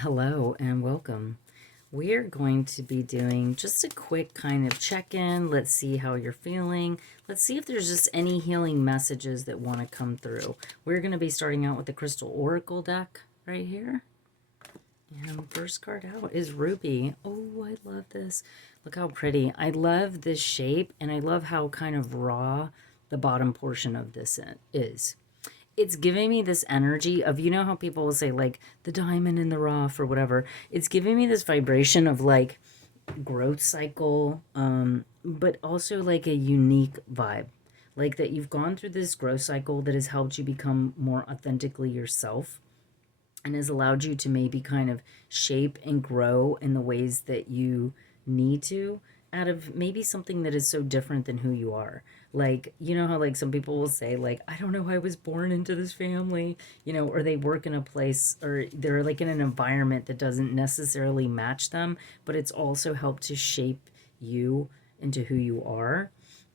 Hello and welcome. We are going to be doing just a quick kind of check-in. Let's see how you're feeling. Let's see if there's just any healing messages that want to come through. We're going to be starting out with the Crystal Oracle deck right here. And first card out is Ruby. Oh, I love this. Look how pretty. I love this shape, and I love how kind of raw the bottom portion of this is. It's giving me this energy of, you know how people will say like the diamond in the rough or whatever. It's giving me this vibration of like growth cycle, but also like a unique vibe, like that you've gone through this growth cycle that has helped you become more authentically yourself and has allowed you to maybe kind of shape and grow in the ways that you need to, out of maybe something that is so different than who you are. Like, you know how like some people will say like, I don't know how I was born into this family, or they work in a place or they're like in an environment that doesn't necessarily match them, but it's also helped to shape you into who you are.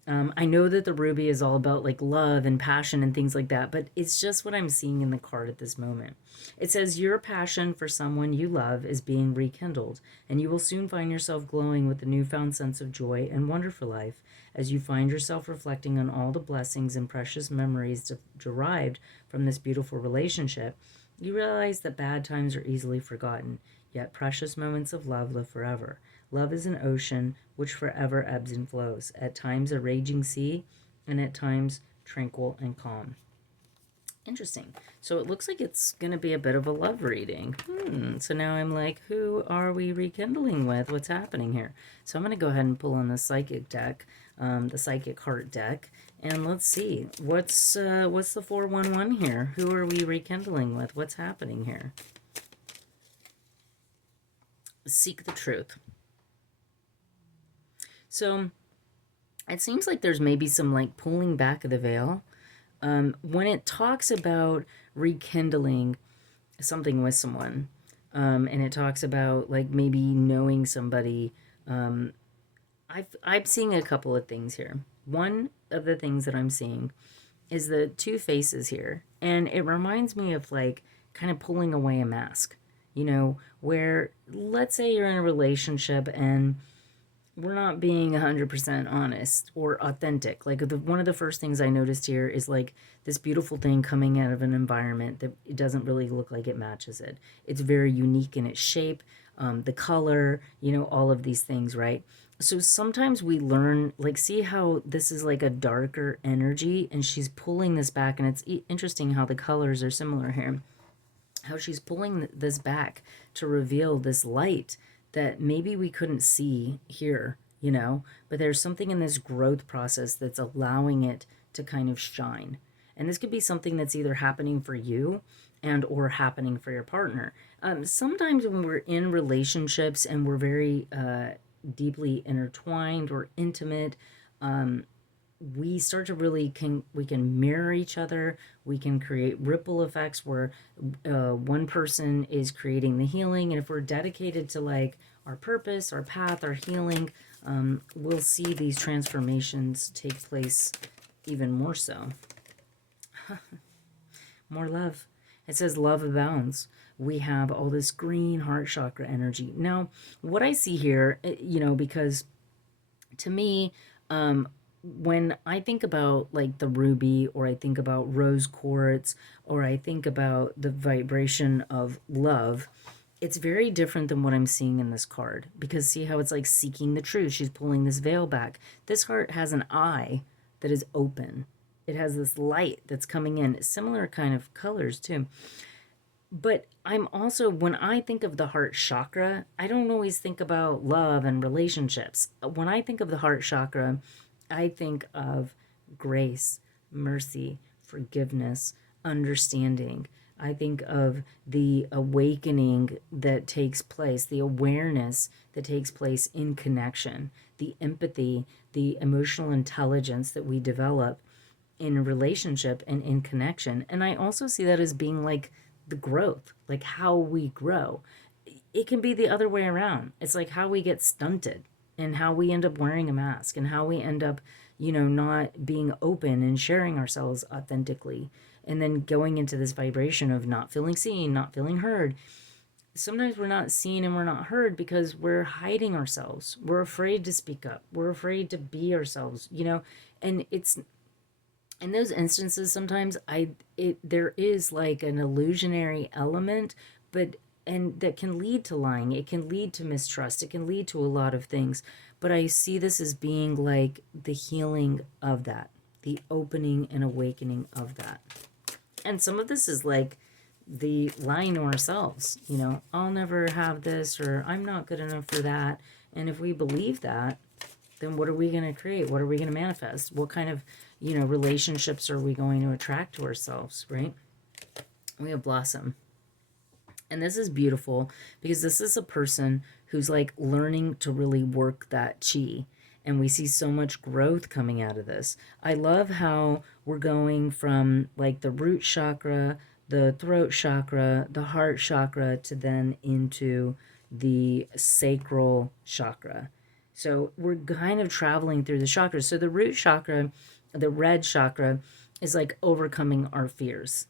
I know that the ruby is all about like love and passion and things like that, but it's just what I'm seeing in the card at this moment. It says your passion for someone you love is being rekindled, and you will soon find yourself glowing with a newfound sense of joy and wonder for life as you find yourself reflecting on all the blessings and precious memories derived from this beautiful relationship. You realize that bad times are easily forgotten, yet precious moments of love live forever. Love is an ocean which forever ebbs and flows, at times a raging sea, and at times tranquil and calm. Interesting. So it looks like it's going to be a bit of a love reading. So now I'm like, who are we rekindling with? What's happening here? So I'm going to go ahead and pull on the psychic deck, the psychic heart deck, and let's see what's the 411 here. Who are we rekindling with? What's happening here? Seek the truth. So it seems like there's maybe some like pulling back of the veil. When it talks about rekindling something with someone, and it talks about like maybe knowing somebody, I'm seeing a couple of things here. One of the things that I'm seeing is the two faces here, and it reminds me of like kind of pulling away a mask. Where let's say you're in a relationship and we're not being 100% honest or authentic. Like one of the first things I noticed here is like this beautiful thing coming out of an environment that it doesn't really look like it matches it. It's very unique in its shape, the color, all of these things, right? So sometimes we learn, like, see how this is like a darker energy and she's pulling this back. And it's interesting how the colors are similar here, how she's pulling this back to reveal this light that maybe we couldn't see here, but there's something in this growth process that's allowing it to kind of shine. And this could be something that's either happening for you and or happening for your partner. Sometimes when we're in relationships and we're very deeply intertwined or intimate, we start to really we can mirror each other. We can create ripple effects where one person is creating the healing, and if we're dedicated to like our purpose, our path, our healing, we'll see these transformations take place even more so. More love. It says love abounds. We have all this green heart chakra energy. Now, what I see here, because to me, when I think about like the ruby, or I think about rose quartz, or I think about the vibration of love, it's very different than what I'm seeing in this card. Because see how it's like seeking the truth. She's pulling this veil back. This heart has an eye that is open. It has this light that's coming in, similar kind of colors too. But I'm also, when I think of the heart chakra, I don't always think about love and relationships. When I think of the heart chakra, I think of grace, mercy, forgiveness, understanding. I think of the awakening that takes place, the awareness that takes place in connection, the empathy, the emotional intelligence that we develop in a relationship and in connection. And I also see that as being like the growth, like how we grow. It can be the other way around. It's like how we get stunted and how we end up wearing a mask and how we end up, not being open and sharing ourselves authentically. And then going into this vibration of not feeling seen, not feeling heard. sometimes we're not seen and we're not heard because we're hiding ourselves. We're afraid to speak up. We're afraid to be ourselves, and it's in those instances sometimes there is like an illusionary element, but and that can lead to lying. It can lead to mistrust. It can lead to a lot of things. But I see this as being like the healing of that, the opening and awakening of that. And some of this is like the lying to ourselves, I'll never have this, or I'm not good enough for that. And if we believe that, then what are we going to create? What are we going to manifest? What kind of, relationships are we going to attract to ourselves, right? We have Blossom. And this is beautiful because this is a person who's like learning to really work that chi. And we see so much growth coming out of this. I love how we're going from like the root chakra, the throat chakra, the heart chakra, to then into the sacral chakra. So we're kind of traveling through the chakras. So the root chakra, the red chakra, is like overcoming our fears.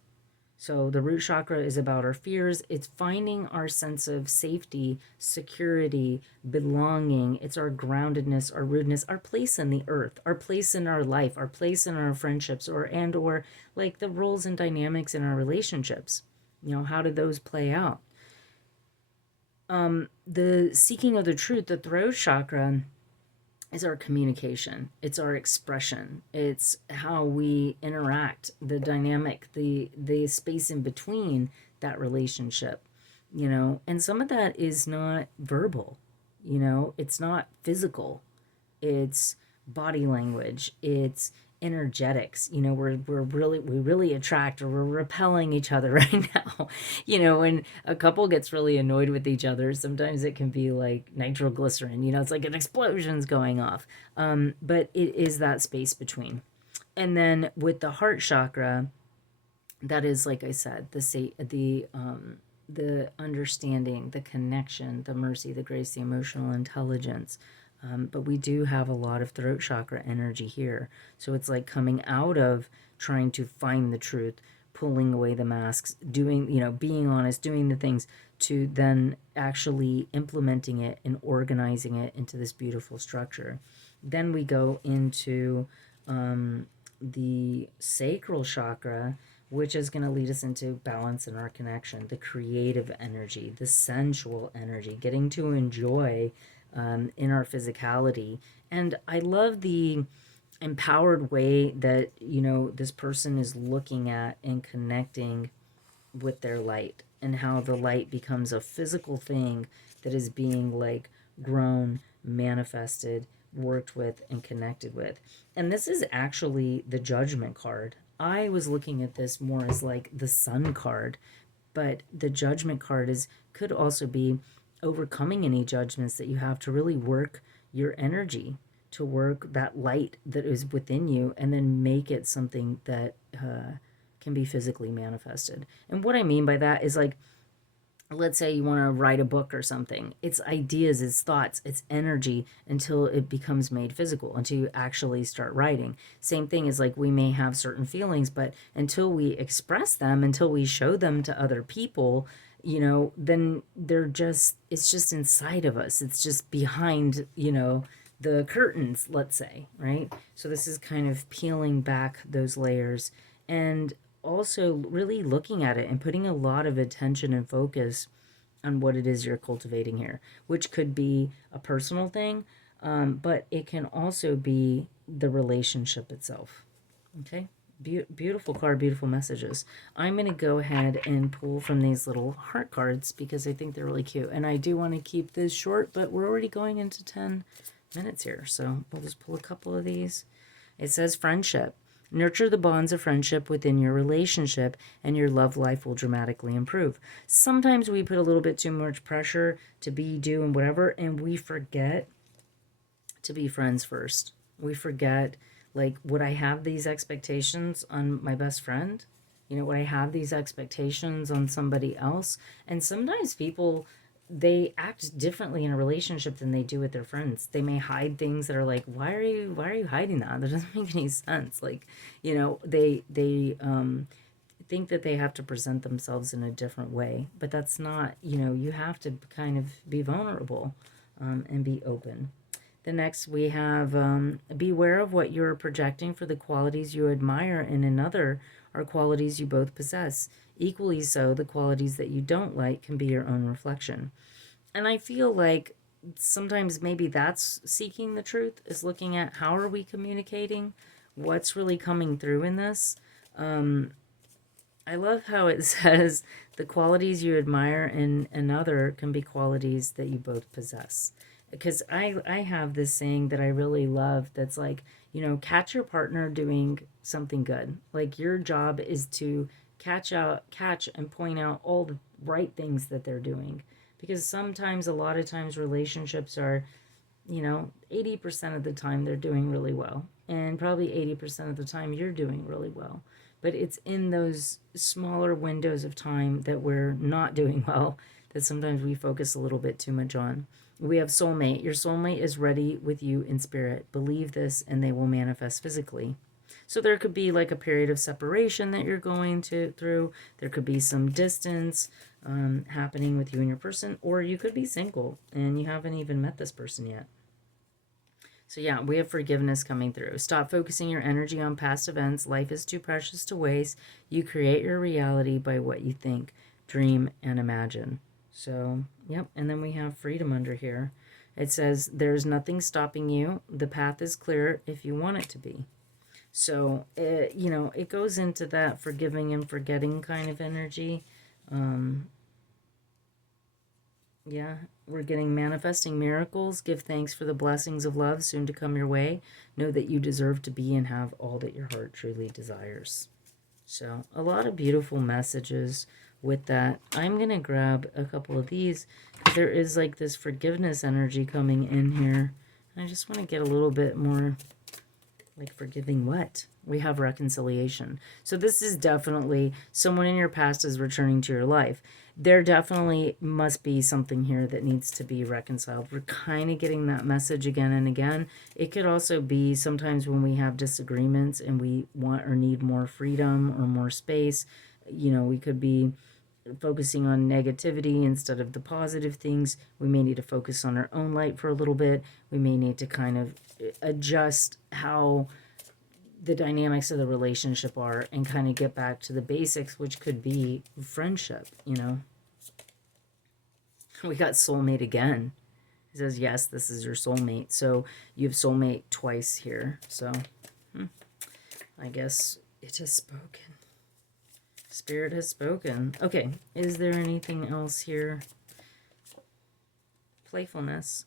So the root chakra is about our fears. It's finding our sense of safety, security, belonging. It's our groundedness, our rootedness, our place in the earth, our place in our life, our place in our friendships, or like the roles and dynamics in our relationships. How do those play out? The seeking of the truth, the throat chakra, is our communication. It's our expression. It's how we interact, the dynamic, the space in between that relationship, And some of that is not verbal, It's not physical. It's body language. It's energetics. We really attract, or we're repelling each other right now. When a couple gets really annoyed with each other, sometimes it can be like nitroglycerin. It's like an explosion's going off. But it is that space between. And then with the heart chakra, that is, like I said, the understanding, the connection, the mercy, the grace, the emotional intelligence. But we do have a lot of throat chakra energy here. So it's like coming out of trying to find the truth, pulling away the masks, doing, being honest, doing the things, to then actually implementing it and organizing it into this beautiful structure. Then we go into the sacral chakra, which is going to lead us into balance in our connection, the creative energy, the sensual energy, getting to enjoy in our physicality. And I love the empowered way that, this person is looking at and connecting with their light, and how the light becomes a physical thing that is being like grown, manifested, worked with, and connected with. And this is actually the Judgment card. I was looking at this more as like the Sun card, but the Judgment card could also be overcoming any judgments that you have, to really work your energy, to work that light that is within you, and then make it something that can be physically manifested. And what I mean by that is, like, let's say you want to write a book or something. It's ideas, it's thoughts, it's energy, until it becomes made physical, until you actually start writing. Same thing is like, we may have certain feelings, but until we express them, until we show them to other people, then it's just inside of us. It's just behind, the curtains, let's say, right? So this is kind of peeling back those layers, and also really looking at it and putting a lot of attention and focus on what it is you're cultivating here, which could be a personal thing, but it can also be the relationship itself. Okay? Beautiful card, beautiful messages. I'm going to go ahead and pull from these little heart cards because I think they're really cute. And I do want to keep this short, but we're already going into 10 minutes here. So we'll just pull a couple of these. It says friendship. Nurture the bonds of friendship within your relationship, and your love life will dramatically improve. Sometimes we put a little bit too much pressure to be, do, and whatever, and we forget to be friends first. We forget, like, would I have these expectations on my best friend? Would I have these expectations on somebody else? And sometimes people, they act differently in a relationship than they do with their friends. They may hide things that are like, why are you hiding that? That doesn't make any sense. Like, they think that they have to present themselves in a different way, but that's not, you know, you have to kind of be vulnerable and be open. The next we have beware of what you're projecting, for the qualities you admire in another are qualities you both possess. Equally so, the qualities that you don't like can be your own reflection. And I feel like sometimes maybe that's seeking the truth, is looking at how are we communicating, what's really coming through in this. I love how it says the qualities you admire in another can be qualities that you both possess. Because I have this saying that I really love that's like, you know, catch your partner doing something good. Like your job is to catch and point out all the right things that they're doing. Because sometimes, a lot of times, relationships are, you know, 80% of the time they're doing really well. And probably 80% of the time you're doing really well. But it's in those smaller windows of time that we're not doing well that sometimes we focus a little bit too much on. We have soulmate. Your soulmate is ready with you in spirit. Believe this and they will manifest physically. So there could be like a period of separation that you're going through. There could be some distance happening with you and your person, or you could be single and you haven't even met this person yet. So yeah, we have forgiveness coming through. Stop focusing your energy on past events. Life is too precious to waste. You create your reality by what you think, dream, and imagine. So, yep. And then we have freedom under here. It says, there's nothing stopping you. The path is clear if you want it to be. So, you know, it goes into that forgiving and forgetting kind of energy. Yeah, we're getting manifesting miracles. Give thanks for the blessings of love soon to come your way. Know that you deserve to be and have all that your heart truly desires. So, a lot of beautiful messages with that. I'm going to grab a couple of these because there is like this forgiveness energy coming in here. And I just want to get a little bit more like forgiving what? We have reconciliation. So this is definitely someone in your past is returning to your life. There definitely must be something here that needs to be reconciled. We're kind of getting that message again and again. It could also be sometimes when we have disagreements and we want or need more freedom or more space, you know, we could be focusing on negativity instead of the positive things. We may need to focus on our own light for a little bit. We may need to kind of adjust how the dynamics of the relationship are and kind of get back to the basics, which could be friendship, you know. We got soulmate again. He says, yes, this is your soulmate. So you have soulmate twice here. So I guess it has spoken. Spirit has spoken. Okay, is there anything else here? Playfulness.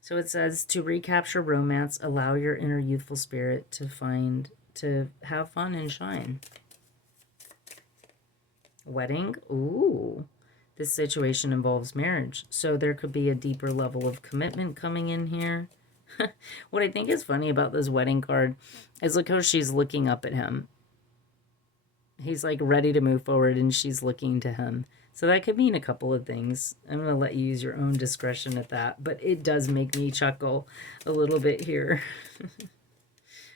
So it says, to recapture romance, allow your inner youthful spirit to have fun and shine. Wedding. Ooh. This situation involves marriage. So there could be a deeper level of commitment coming in here. What I think is funny about this wedding card is look how she's looking up at him. He's like ready to move forward and she's looking to him. So that could mean a couple of things. I'm going to let you use your own discretion at that. But it does make me chuckle a little bit here.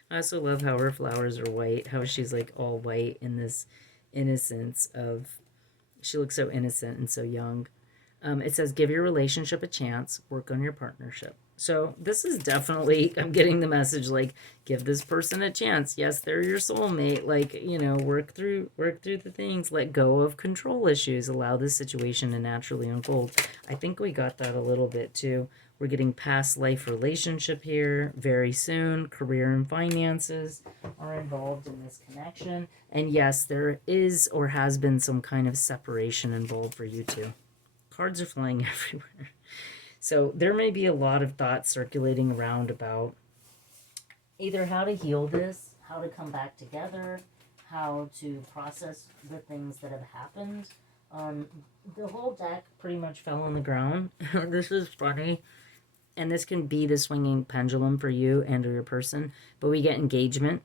I also love how her flowers are white. How she's like all white in this innocence of... She looks so innocent and so young. It says, give your relationship a chance. Work on your partnership. So this is definitely, I'm getting the message like, give this person a chance. Yes, they're your soulmate. Like, you know, work through the things. Let go of control issues. Allow this situation to naturally unfold. I think we got that a little bit too. We're getting past life relationship here very soon. Career and finances are involved in this connection. And yes, there is or has been some kind of separation involved for you two. Cards are flying everywhere. So there may be a lot of thoughts circulating around about either how to heal this, how to come back together, how to process the things that have happened. The whole deck pretty much fell on the ground. This is funny. And this can be the swinging pendulum for you and or your person. But we get engagement.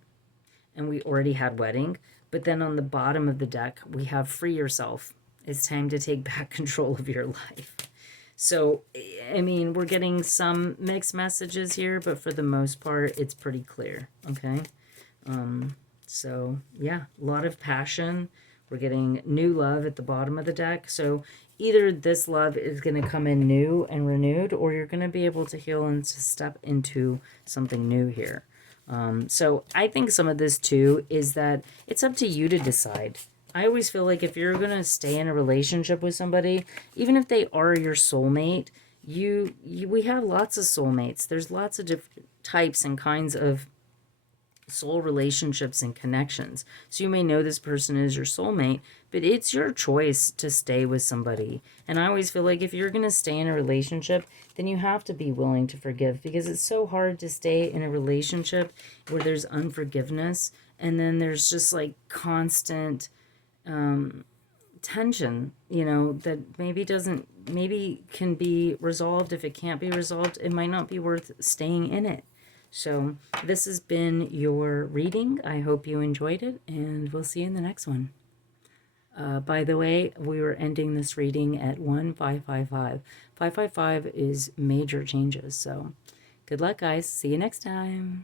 And we already had wedding. But then on the bottom of the deck, we have free yourself. It's time to take back control of your life. So, I mean, we're getting some mixed messages here, but for the most part, it's pretty clear, okay? So, yeah, a lot of passion. We're getting new love at the bottom of the deck. So either this love is going to come in new and renewed, or you're going to be able to heal and to step into something new here. So I think some of this too is that it's up to you to decide. I always feel like if you're going to stay in a relationship with somebody, even if they are your soulmate, we have lots of soulmates. There's lots of different types and kinds of soul relationships and connections. So you may know this person is your soulmate, but it's your choice to stay with somebody. And I always feel like if you're going to stay in a relationship, then you have to be willing to forgive, because it's so hard to stay in a relationship where there's unforgiveness and then there's just like constant tension, that maybe can be resolved. If it can't be resolved, it might not be worth staying in it. So this has been your reading. I hope you enjoyed it, and we'll see you in the next one. By the way, we were ending this reading at 1555. 555 is major changes. So good luck, guys. See you next time.